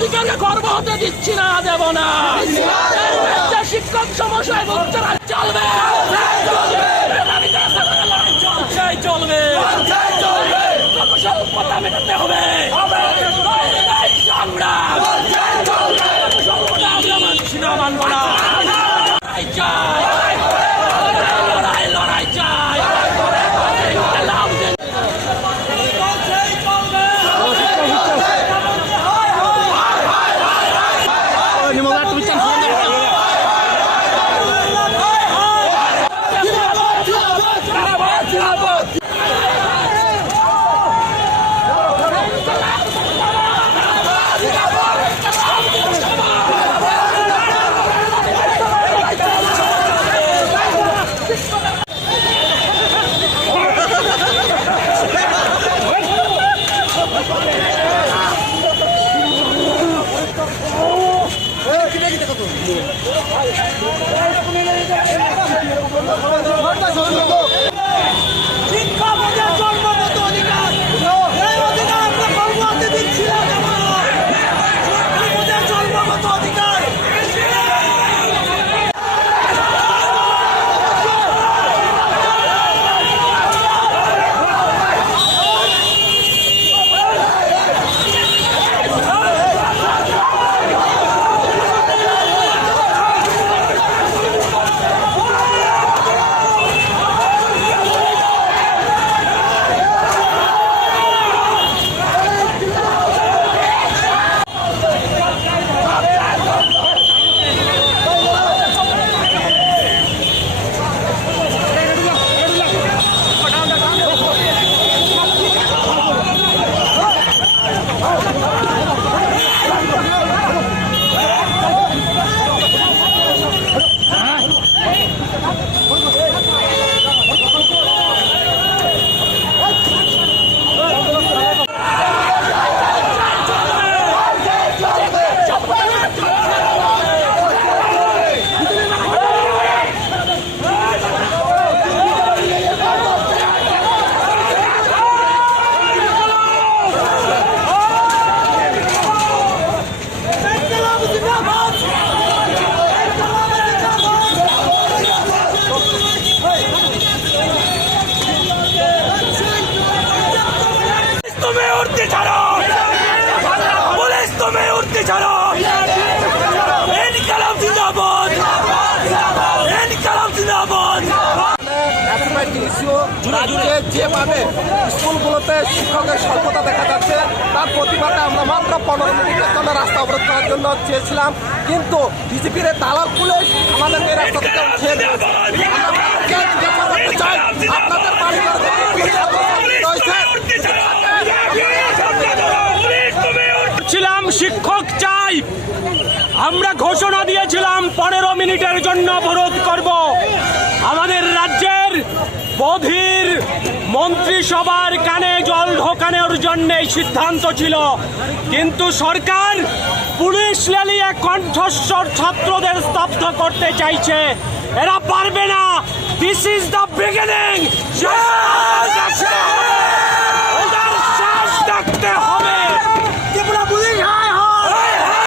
অধিকারকে গর্ব হতে দিচ্ছি না, দেব না। শিক্ষক সমস্যায় মুক্তরা চলবে, চলবে, মেটাতে হবে সংগ্রাম, মানছি না, মানব না। লড়াই লড়াই চাই, শিক্ষকদের জন্মগত অধিকার, এই অধিকার আমরা গর্ব হতে দিচ্ছি না, শিক্ষকদের জন্মগত অধিকার। যেভাবে স্কুলগুলোতে শিক্ষকের স্বল্পতা দেখা যাচ্ছে, তার প্রতিবাদে আমরা মাত্র 15 মিনিটের জন্য রাস্তা অবরোধ করার জন্য চেয়েছিলাম, কিন্তু বিজেপির দালাল পুলিশ আমাদেরকে রাস্তা থেকে উঠিয়ে দিয়েছে। আপনাদের ছিলাম শিক্ষক চাই, আমরা ঘোষণা দিয়েছিলাম 15 মিনিটের জন্য অবরোধ করব। আমাদের রাজ্যের বধির মন্ত্রিসভার কানে জল ঢোকানোর জন্য সিদ্ধান্ত ছিল, কিন্তু সরকার পুলিশ লেলিয়ে কণ্ঠস্বর ছাত্রদের স্তব্ধ করতে চাইছে। এরা পারবে না। This is the beginning.